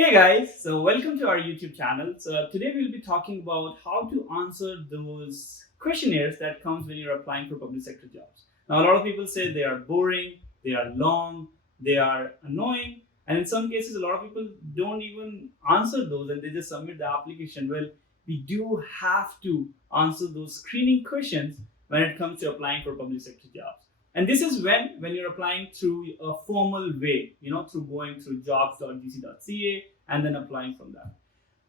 Hey guys, so welcome to our YouTube channel. So today we'll be talking about how to answer those questionnaires that comes when you're applying for public sector jobs. Now a lot of people say they are boring, they are long, they are annoying, and in some cases a lot of people don't even answer those and they just submit the application. Well, we do have to answer those screening questions when it comes to applying for public sector jobs. And this is when you're applying through a formal way, through going through jobs.gc.ca and then applying from that.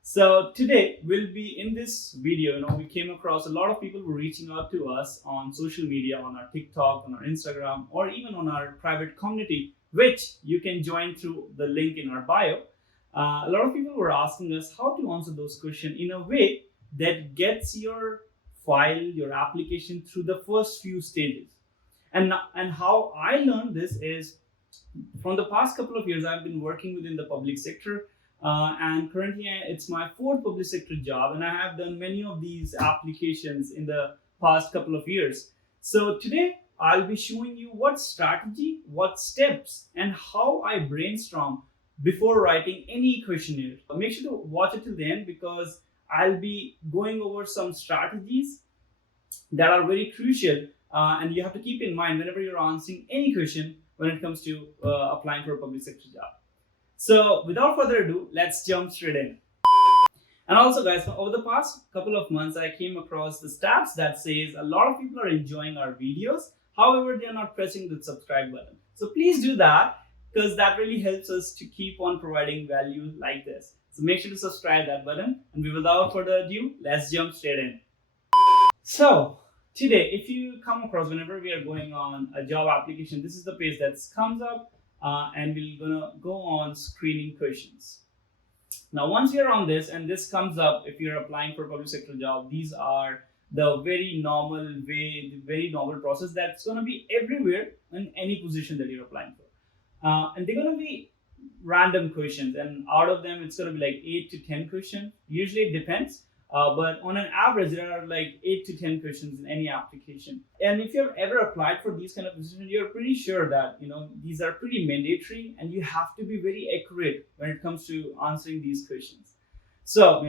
So today we'll be in this video, we came across a lot of people were reaching out to us on social media, on our TikTok, on our Instagram, or even on our private community, which you can join through the link in our bio. A lot of people were asking us how to answer those questions in a way that gets your file, your application through the first few stages. And how I learned this is from the past couple of years. I've been working within the public sector, and currently it's my fourth public sector job, and I have done many of these applications in the past couple of years. So today I'll be showing you what strategy, what steps, and how I brainstorm before writing any questionnaire. Make sure to watch it till the end because I'll be going over some strategies that are very crucial, and you have to keep in mind whenever you're answering any question when it comes to applying for a public sector job. So without further ado, let's jump straight in. And also guys, over the past couple of months, I came across the stats that says a lot of people are enjoying our videos. However, they are not pressing the subscribe button. So please do that because that really helps us to keep on providing value like this. So make sure to subscribe that button. And without further ado, let's jump straight in. So today, if you come across whenever we are going on a job application, this is the page that comes up, and we're gonna go on screening questions. Now, once you're on this and this comes up, if you're applying for a public sector job, these are the very normal way, the very normal process that's gonna be everywhere in any position that you're applying for. And they're gonna be random questions, and out of them, it's gonna be like 8 to 10 questions. Usually, it depends. But on an average, there are like 8 to 10 questions in any application. And if you've ever applied for these kind of positions, you're pretty sure that these are pretty mandatory, and you have to be very accurate when it comes to answering these questions. So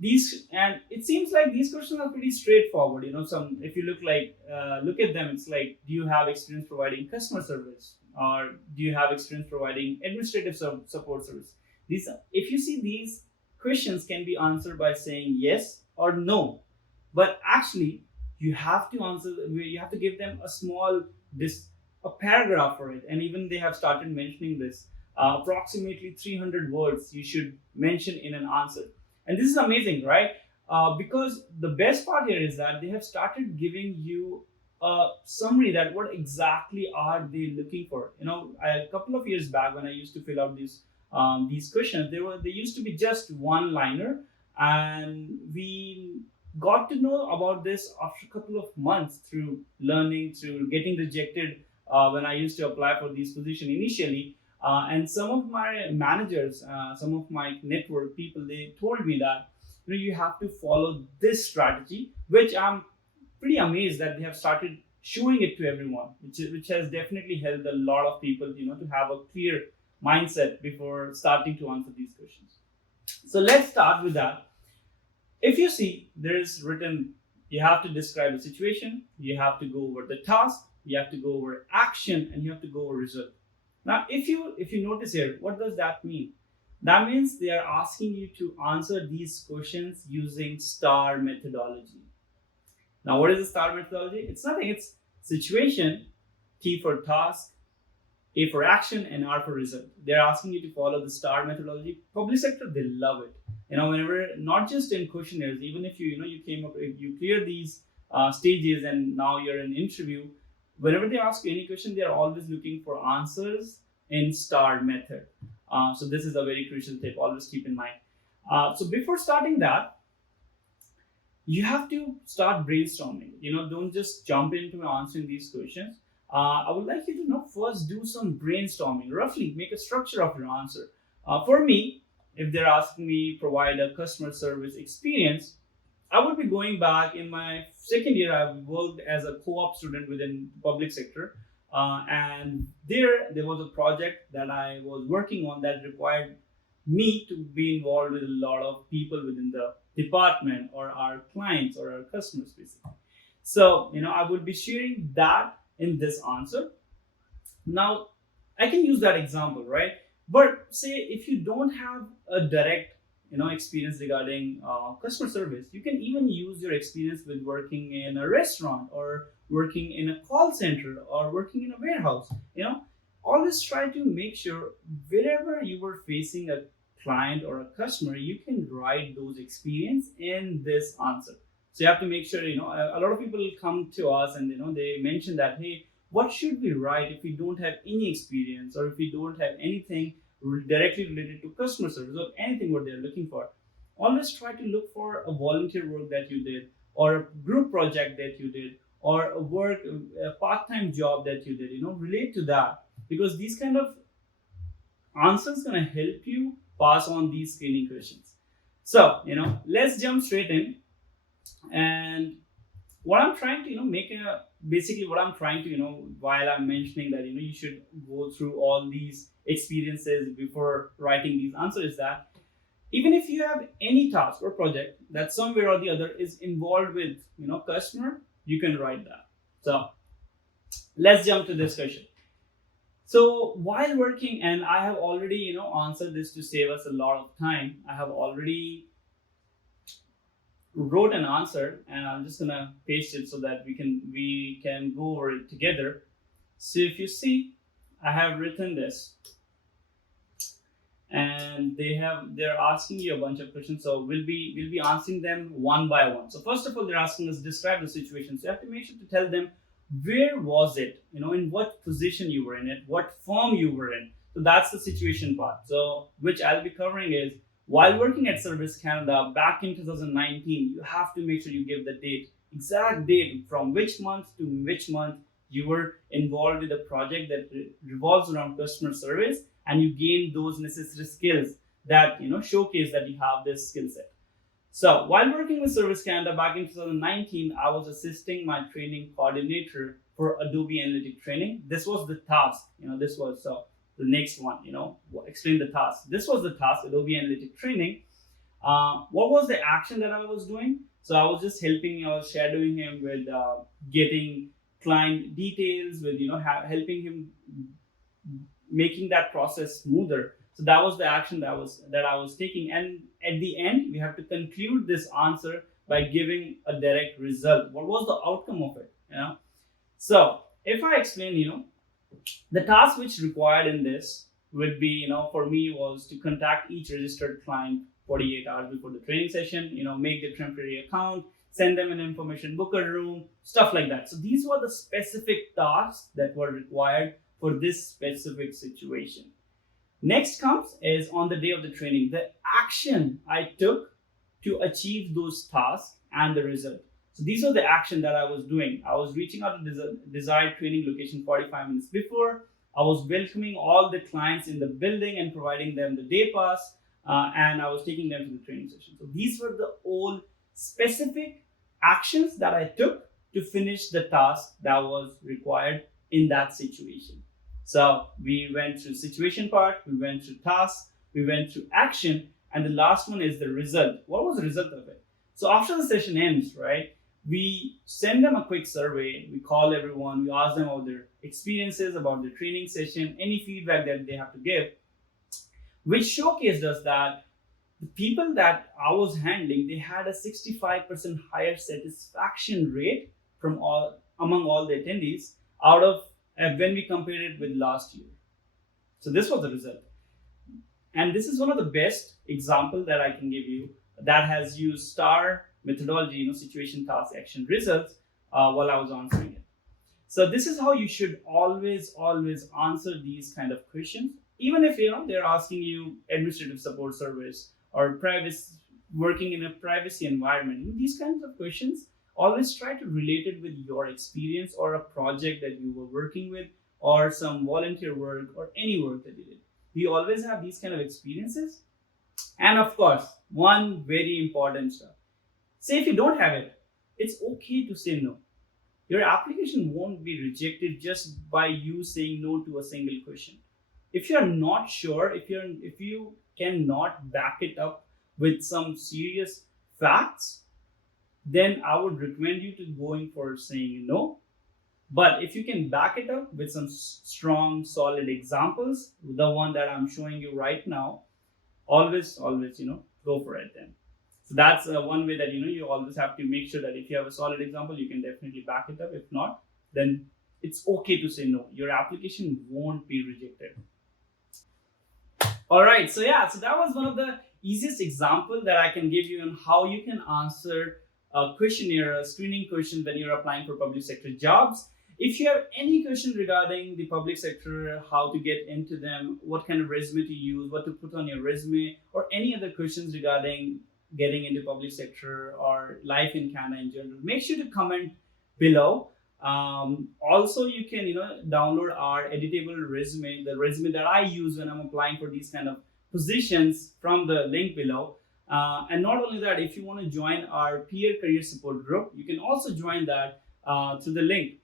these, and it seems like these questions are pretty straightforward. Some, if you look at them, it's like, do you have experience providing customer service, or do you have experience providing administrative support service? These, if you see these questions can be answered by saying yes or no, but actually you have to give them a small a paragraph for it, and even they have started mentioning this, approximately 300 words you should mention in an answer. And this is amazing, right? Because the best part here is that they have started giving you a summary that what exactly are they looking for. A couple of years back when I used to fill out these questions, they used to be just one liner, and we got to know about this after a couple of months through learning, through getting rejected when I used to apply for these positions initially. And some of my managers, some of my network people, they told me that you have to follow this strategy, which I'm pretty amazed that they have started showing it to everyone, which has definitely helped a lot of people to have a clear mindset before starting to answer these questions. So let's start with that. If you see, there is written, you have to describe the situation, you have to go over the task, you have to go over action, and you have to go over result. Now, if you notice here, what does that mean? That means they are asking you to answer these questions using STAR methodology. Now, what is the STAR methodology? It's nothing. It's situation, T for task, A for action, and R for result. They're asking you to follow the STAR methodology. Public sector, they love it. Whenever, not just in questionnaires, even if you clear these stages and now you're in interview, whenever they ask you any question, they are always looking for answers in STAR method. So this is a very crucial tip. Always keep in mind. So before starting that, you have to start brainstorming. Don't just jump into answering these questions. I would like you to first do some brainstorming. Roughly make a structure of your answer. For me, if they're asking me provide a customer service experience, I would be going back in my second year. I worked as a co-op student within public sector, and there was a project that I was working on that required me to be involved with a lot of people within the department or our clients or our customers basically. So, I would be sharing that in this answer. Now, I can use that example, right? But say if you don't have a direct, experience regarding customer service, you can even use your experience with working in a restaurant or working in a call center or working in a warehouse. Always try to make sure wherever you were facing a client or a customer, you can write those experience in this answer. So you have to make sure, a lot of people come to us and they mention that, hey, what should we write if we don't have any experience or if we don't have anything directly related to customer service or anything what they're looking for? Always try to look for a volunteer work that you did or a group project that you did or a part-time job that you did. Relate to that, because these kind of answers going to help you pass on these screening questions. So let's jump straight in. And what I'm trying to basically what I'm trying to while I'm mentioning that you should go through all these experiences before writing these answers, is that even if you have any task or project that somewhere or the other is involved with customer, you can write that. So let's jump to this question. So while working, and I have already answered this to save us a lot of time, I have already wrote an answer, and I'm just gonna paste it so that we can go over it together. So if you see, I have written this, and they're asking you a bunch of questions. So we'll be answering them one by one. So first of all, they're asking us describe the situation. So you have to make sure to tell them where was it, in what position you were in it, what firm you were in. So that's the situation part. So which I'll be covering is, while working at Service Canada back in 2019, you have to make sure you give the date, exact date from which month to which month you were involved with a project that revolves around customer service, and you gain those necessary skills that showcase that you have this skill set. So while working with Service Canada back in 2019, I was assisting my training coordinator for Adobe Analytics training. This was the task. This was the next one, explain the task. This was the task, Adobe Analytics training. What was the action that I was doing? So I was just helping, I was shadowing him with getting client details, with helping him making that process smoother. So that was the action that I was taking. And at the end, we have to conclude this answer by giving a direct result. What was the outcome of it? So if I explain, the task which required in this would be, for me, was to contact each registered client 48 hours before the training session, make the temporary account, send them an information, book a room, stuff like that. So these were the specific tasks that were required for this specific situation. Next comes is on the day of the training, the action I took to achieve those tasks and the result. So these are the action that I was doing. I was reaching out to the desired training location 45 minutes before. I was welcoming all the clients in the building and providing them the day pass, and I was taking them to the training session. So these were the all specific actions that I took to finish the task that was required in that situation. So we went through situation part, we went through task, we went through action, and the last one is the result. What was the result of it? So after the session ends, right, we send them a quick survey, we call everyone, we ask them about their experiences, about the training session, any feedback that they have to give, which showcased us that the people that I was handling, they had a 65% higher satisfaction rate among all the attendees out of when we compared it with last year. So this was the result. And this is one of the best examples that I can give you that has used STAR methodology, situation, task, action, results while I was answering it. So this is how you should always answer these kind of questions. Even if they're asking you administrative support service or working in a privacy environment, these kinds of questions, always try to relate it with your experience or a project that you were working with or some volunteer work or any work that you did. We always have these kind of experiences. And of course, one very important stuff. Say if you don't have it, it's okay to say no. Your application won't be rejected just by you saying no to a single question. If you're not sure, if you cannot back it up with some serious facts, then I would recommend you to going for saying no. But if you can back it up with some strong, solid examples, the one that I'm showing you right now, always, go for it then. So that's one way that you always have to make sure that if you have a solid example, you can definitely back it up. If not, then it's okay to say no. Your application won't be rejected. All right, so that was one of the easiest example that I can give you on how you can answer a questionnaire, a screening question when you're applying for public sector jobs. If you have any question regarding the public sector, how to get into them, what kind of resume to use, what to put on your resume, or any other questions regarding getting into public sector or life in Canada in general, make sure to comment below. Also, you can download our editable resume, the resume that I use when I'm applying for these kind of positions, from the link below. And not only that, if you want to join our peer career support group, you can also join that through the link,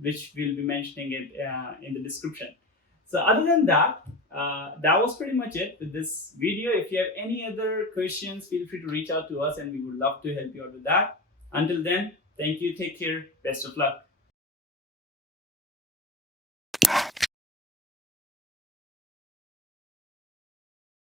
which we'll be mentioning it in the description. So other than that, that was pretty much it with this video. If you have any other questions, feel free to reach out to us and we would love to help you out with that. Until then, thank you, take care, best of luck.